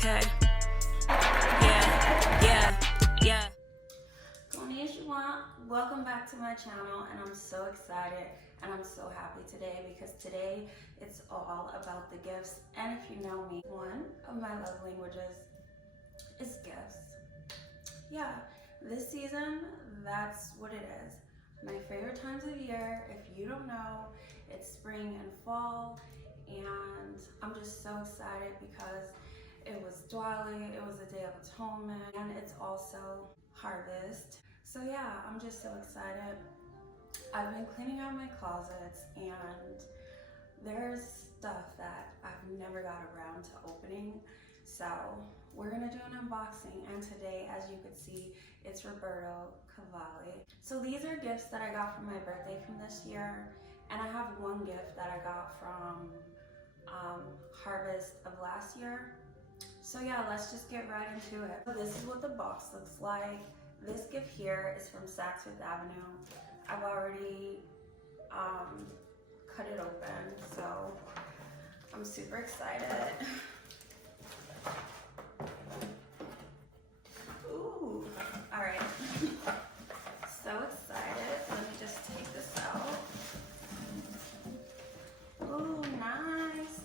Okay. Yeah. Konnichiwa. Welcome back to my channel, and I'm so excited and I'm so happy today because today it's all about the gifts. And if you know me, one of my love languages is gifts. Yeah, this season, that's what it is. My favorite times of year, if you don't know, it's spring and fall, and I'm just so excited because it was Diwali, it was the Day of Atonement, and it's also harvest. So yeah, I'm just so excited. I've been cleaning out my closets and there's stuff that I've never got around to opening. So we're gonna do an unboxing, and today, as you could see, it's Roberto Cavalli. So these are gifts that I got for my birthday from this year, and I have one gift that I got from harvest of last year. So yeah, let's just get right into it. So this is what the box looks like. This gift here is from Saks Fifth Avenue. I've already cut it open, so I'm super excited. Ooh, all right. So excited. Let me just take this out. Ooh, nice.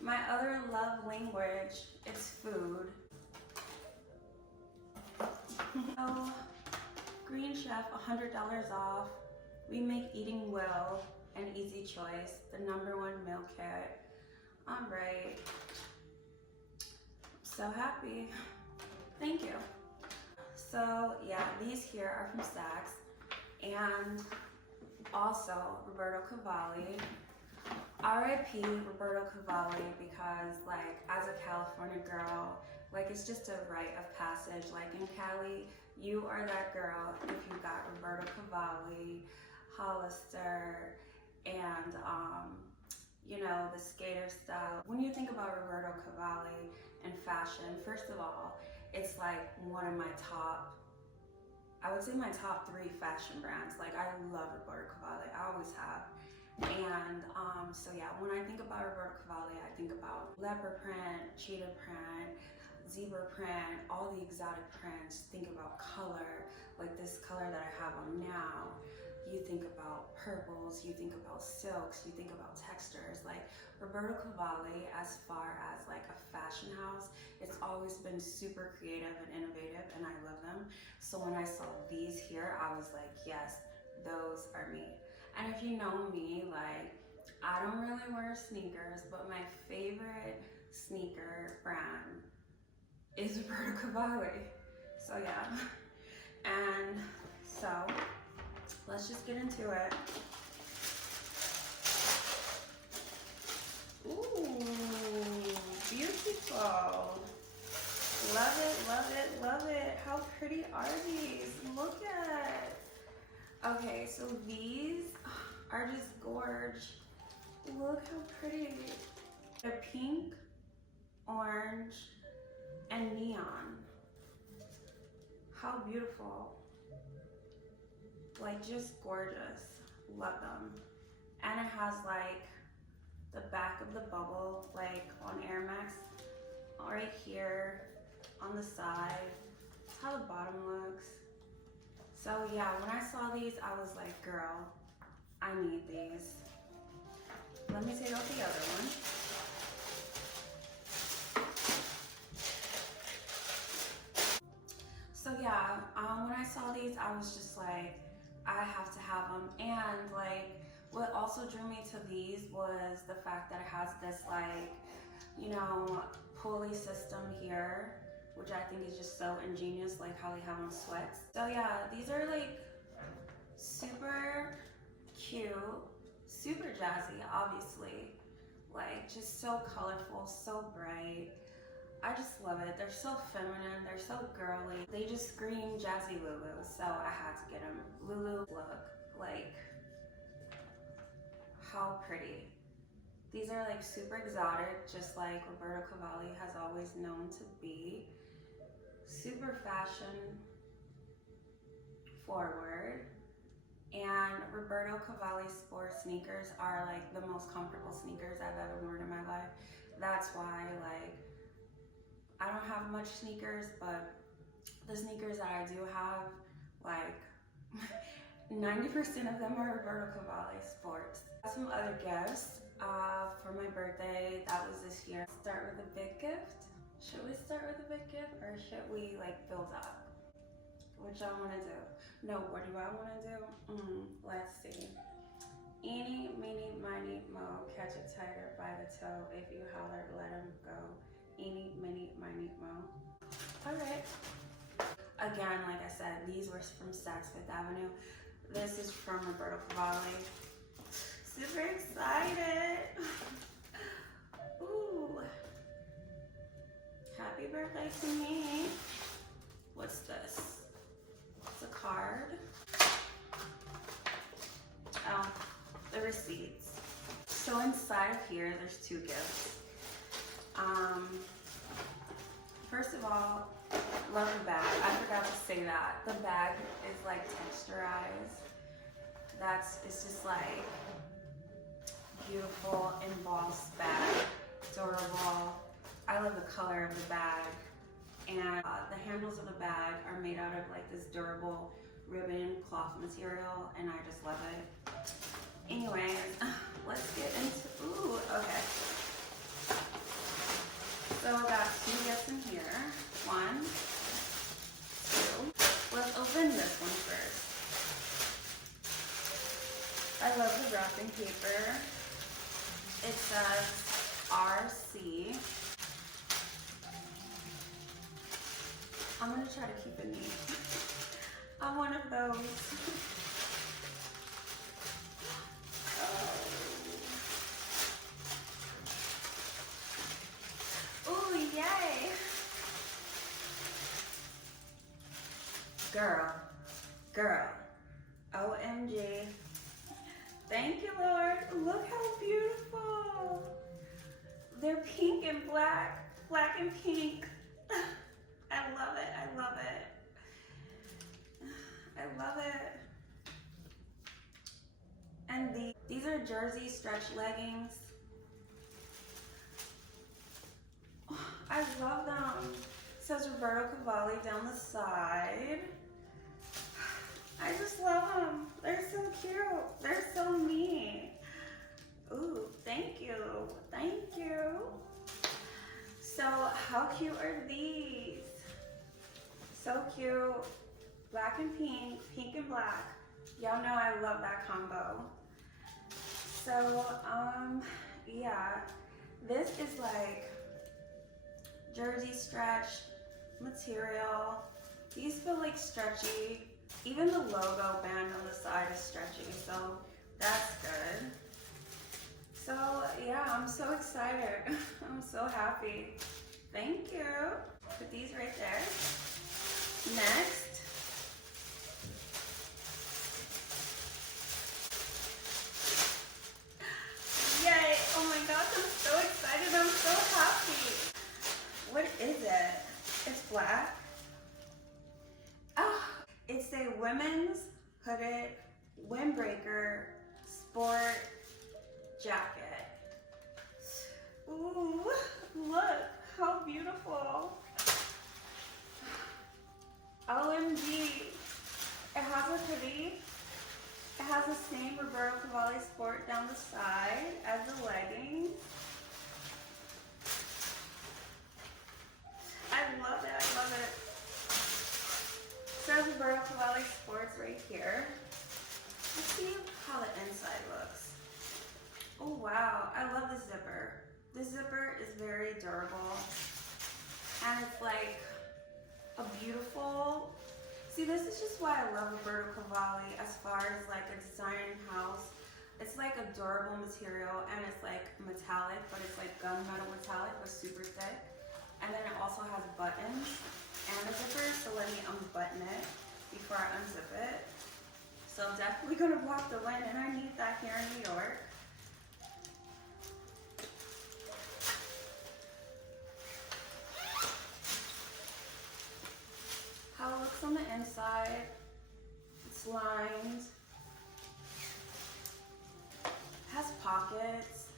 My other love language is food. Oh, Green Chef, $100 off. We make eating well an easy choice. The #1 meal kit. All right. So happy. Thank you. So yeah, these here are from Saks, and also Roberto Cavalli. R.I.P. Roberto Cavalli, because like as a California girl, like it's just a rite of passage. Like in Cali, you are that girl if you got Roberto Cavalli, Hollister, and you know, the skater style. When you think about Roberto Cavalli and fashion, first of all, it's like one of my top, I would say my top 3 fashion brands. Like I love Roberto Cavalli, I always have. And so yeah, when I think about Roberto Cavalli, I think about leopard print, cheetah print, zebra print, all the exotic prints. Think about color, like this color that I have on now. You think about purples, you think about silks, you think about textures. Like Roberto Cavalli, as far as like a fashion house, it's always been super creative and innovative, and I love them. So when I saw these here, I was like, yes, those are me. And if you know me, like I don't really wear sneakers, but my favorite sneaker brand is Roberto Cavalli. So yeah, and so let's just get into it. Ooh, beautiful. Love it. How pretty are these? Look at. Okay, so these are just gorge. Look how pretty. They're pink, orange, and neon. How beautiful. Like just gorgeous. Love them. And it has like the back of the bubble, like on Air Max, right here on the side. That's how the bottom looks. So yeah, when I saw these, I was like, girl, I need these. Let me take out the other one. So yeah, when I saw these, I was just like, I have to have them. And like, what also drew me to these was the fact that it has this like, you know, pulley system here, which I think is just so ingenious, like how they have on sweats. So yeah, these are like super cute, super jazzy, obviously. Like just so colorful, so bright. I just love it. They're so feminine, they're so girly. They just scream Jazzilulu, so I had to get them. Lulu look, like, how pretty. These are like super exotic, just like Roberto Cavalli has always known to be. Super fashion forward. And Roberto Cavalli sport sneakers are like the most comfortable sneakers I've ever worn in my life. That's why like I don't have much sneakers, but the sneakers that I do have, like 90% of them are Roberto Cavalli sports. Some other gifts for my birthday. That was this year. Start with a big gift. Should we start with a big gift or should we like build up? What y'all want to do? No, what do I want to do? Let's see. Eeny, meeny, miny, mo. Catch it tighter by the toe. If you holler, let him go. Eeny, meeny, miny, mo. All right. Again, like I said, these were from Saks Fifth Avenue. This is from Roberto Cavalli. Super excited. Ooh. Happy birthday to me. What's this? It's a card. Oh, the receipts. So inside of here, there's two gifts. First of all, love the bag. I forgot to say that. The bag is like texturized. It's just like beautiful embossed bag, durable. I love the color of the bag. And the handles of the bag are made out of like this durable ribbon cloth material, and I just love it. Anyways, let's get into, ooh, okay. So I got two gifts in here. One, two. Let's open this one first. I love the wrapping paper. It says RC. I'm gonna try to keep it neat. I'm one of those. Ooh, yay! Girl, OMG. Thank you, Lord. Look how beautiful. They're pink and black and pink. I love it, I love it. I love it. And these are jersey stretch leggings. Oh, I love them. It says Roberto Cavalli down the side. I just love them. They're so cute. They're so neat. Ooh, thank you. Thank you. So how cute are these? So cute. Black and pink, pink and black. Y'all know I love that combo. So, yeah. This is like jersey stretch material. These feel like stretchy. Even the logo band on the side is stretchy, so that's good. So yeah, I'm so excited. I'm so happy. Thank you. Put these right there. Next, yay! Oh my gosh, I'm so excited. I'm so happy. What is it? It's black. Oh, it's a women's hooded windbreaker sport jacket. Ooh, look how beautiful. OMG. It has a hoodie. It has the same Roberto Cavalli sport down the side as the leggings. I love it, I love it. It says Roberto Cavalli sports right here. Let's see how the inside looks. Oh wow, I love the zipper. The zipper is very durable. And it's like a beautiful, see, this is just why I love Roberto Cavalli as far as like a design house. It's like a durable material and it's like metallic, but it's like gunmetal metallic, but super thick. And then it also has buttons and a zipper, so let me unbutton it before I unzip it. So I'm definitely gonna block the wind, and I need that here in New York. How it looks on the inside, it's lined, has pockets.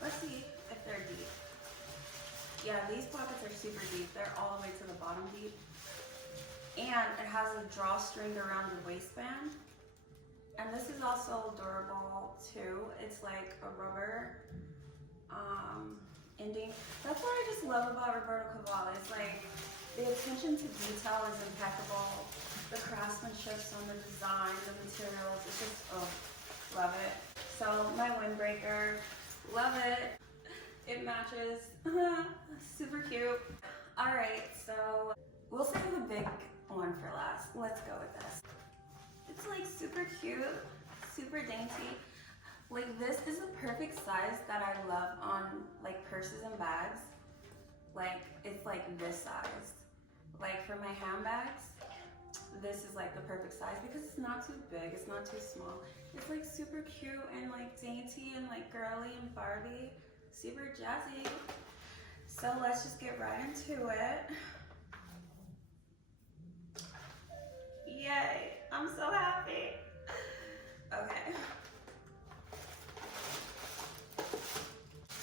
Let's see if they're deep. Yeah, these pockets are super deep. They're all the way to the bottom deep. And it has a drawstring around the waistband. And this is also durable too. It's like a rubber ending. That's what I just love about Roberto Cavalli. It's like the attention to detail is impeccable. The craftsmanship on the design, the materials, it's just, oh, love it. So my windbreaker, love it. It matches, super cute. All right, so we'll save the big one for last. Let's go with this. It's like super cute, super dainty. Like this is the perfect size that I love on like purses and bags. Like it's like this size. Like for my handbags, this is like the perfect size because it's not too big, it's not too small. It's like super cute and like dainty and like girly and Barbie, super jazzy. So let's just get right into it. Yay, I'm so happy. Okay.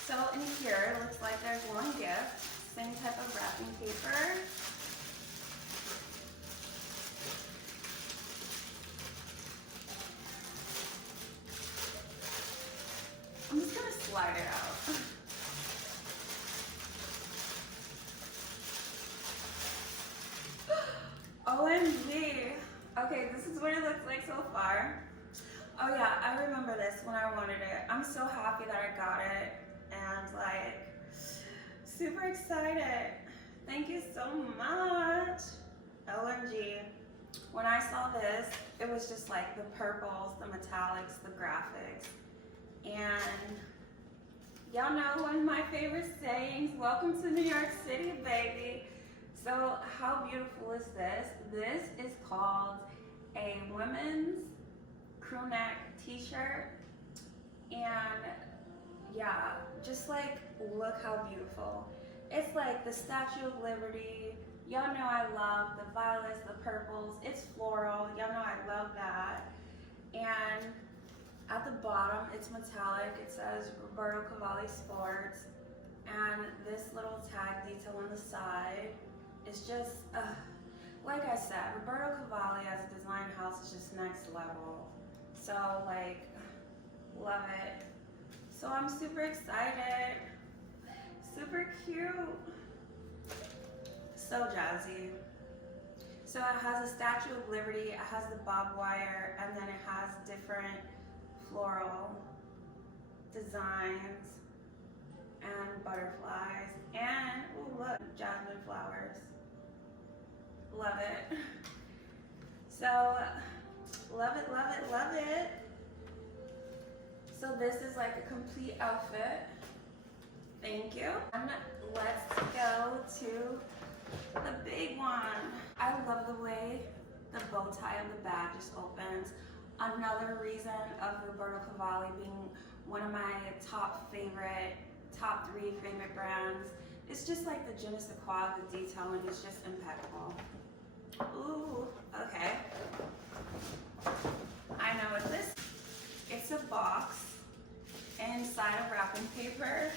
So in here, looks like there's one gift, same type of wrapping paper. I'm just gonna slide it out. OMG. Okay, this is what it looks like so far. Oh yeah, I remember this when I wanted it. I'm so happy that I got it and like super excited. Thank you so much. OMG. When I saw this, it was just like the purples, the metallics, the graphics. And y'all know one of my favorite sayings, welcome to New York City, baby. So how beautiful is this? This is called a women's crew neck t-shirt. And yeah, just like look how beautiful. It's like the Statue of Liberty. Y'all know I love the violets, the purples. It's floral. Y'all know I love that. And at the bottom, it's metallic. It says Roberto Cavalli Sports. And this little tag detail on the side is just, like I said, Roberto Cavalli as a design house is just next level. So like, love it. So I'm super excited. Super cute. So jazzy. So it has a Statue of Liberty, it has the barbed wire, and then it has different floral designs and butterflies, and ooh, look, jasmine flowers. Love it. So, love it, love it, love it. So this is like a complete outfit. Thank you. And let's go to the big one. I love the way the bow tie of the bag just opens. Another reason of Roberto Cavalli being one of my top 3 favorite brands. It's just like the je ne sais quoi, the detailing is just impeccable. Ooh, okay. I know what this is. It's a box inside of wrapping paper.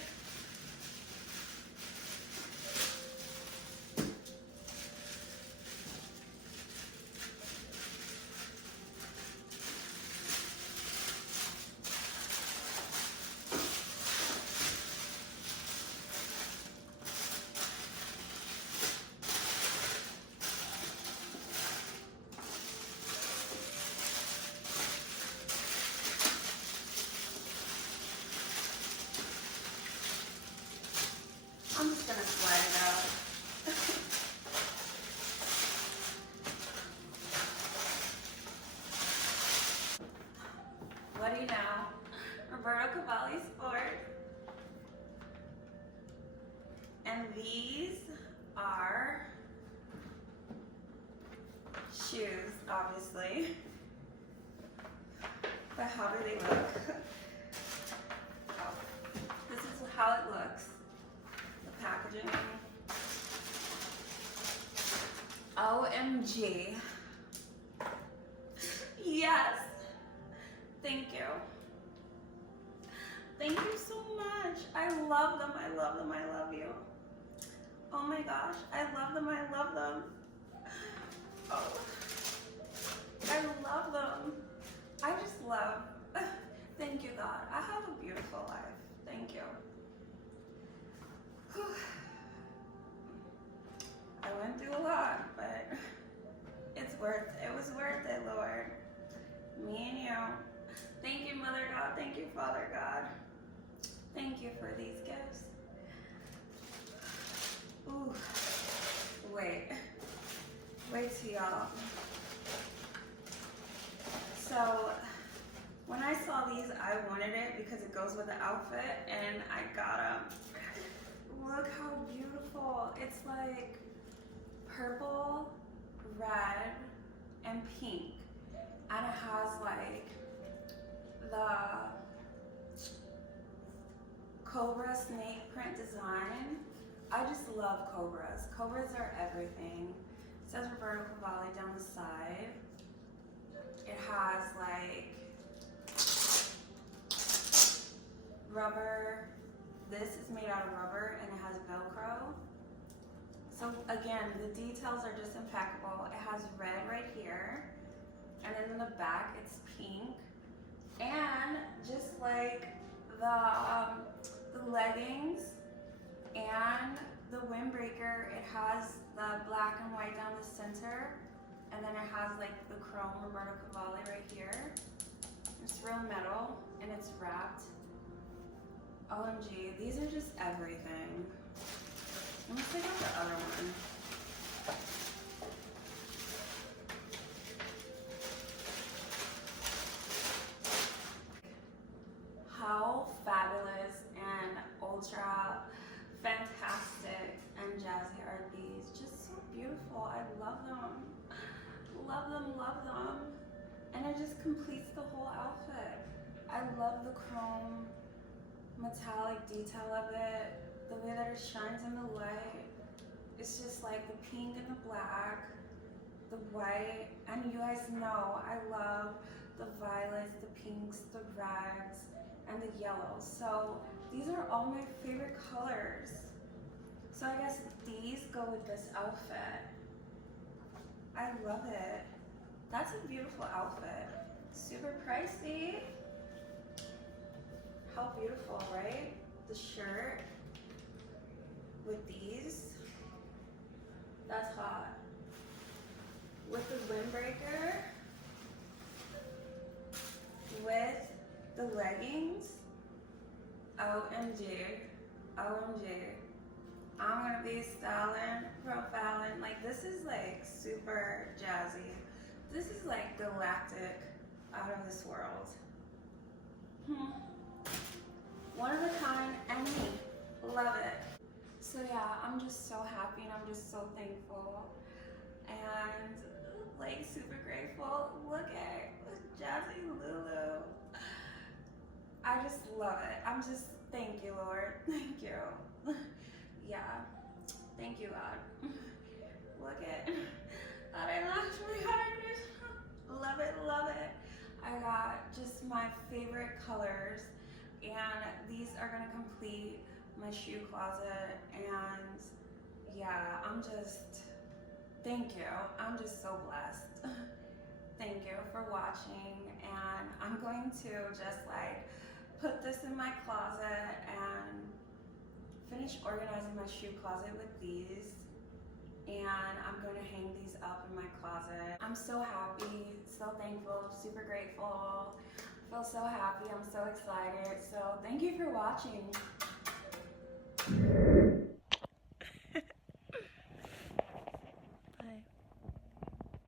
I'm just gonna slide it out. What do you know? Roberto Cavalli Sport. And these are shoes, obviously. But how do they look? Oh, this is how it looks. Packaging. OMG. Yes. Thank you. Thank you so much. I love them. I love them. I love you. Oh my gosh, I love them, I love them. Oh, I love them. I just love, thank you God. I have a beautiful life, thank you. Whew. I went through a lot, but it was worth it, Lord. Me and you. Thank you, Mother God, thank you, Father God. Thank you for these gifts. Ooh, wait till y'all. So, when I saw these, I wanted it because it goes with the outfit, and I got them. Look how beautiful. It's like purple, red, and pink. And it has like the cobra snake print design. I just love cobras. Cobras are everything. It says Roberto Cavalli down the side. It has like rubber. This is made out of rubber and it has Velcro. So again, the details are just impeccable. It has red right here. And then in the back, it's pink. And just like the leggings and the windbreaker, it has the black and white down the center. And then it has like the chrome Roberto Cavalli right here. It's real metal and it's wrapped. OMG, these are just everything. Let me take out the other one. How fabulous and ultra fantastic and jazzy are these? Just so beautiful. I love them. Love them, love them. And it just completes the whole outfit. I love the chrome metallic detail of it, the way that it shines in the light. It's just like the pink and the black, the white, and you guys know I love the violets, the pinks, the reds, and the yellows. So these are all my favorite colors. So I guess these go with this outfit. I love it. That's a beautiful outfit. Super pricey. How beautiful, right? The shirt with these. That's hot. With the windbreaker. With the leggings. OMG. OMG. I'm gonna be styling, profiling. Like, this is like super jazzy. This is like galactic, out of this world. One of a kind, and me. Love it. So yeah, I'm just so happy and I'm just so thankful. And like super grateful. Look at Jazzilulu. I just love it. I'm just, thank you, Lord. Thank you. Yeah, thank you, God. Look at, love it, love it. I got just my favorite colors, and these are gonna complete my shoe closet. And yeah, I'm just, thank you. I'm just so blessed. Thank you for watching, and I'm going to just like put this in my closet and finish organizing my shoe closet with these, and I'm going to hang these up in my closet. I'm so happy, so thankful, super grateful. I feel so happy, I'm so excited. So thank you for watching.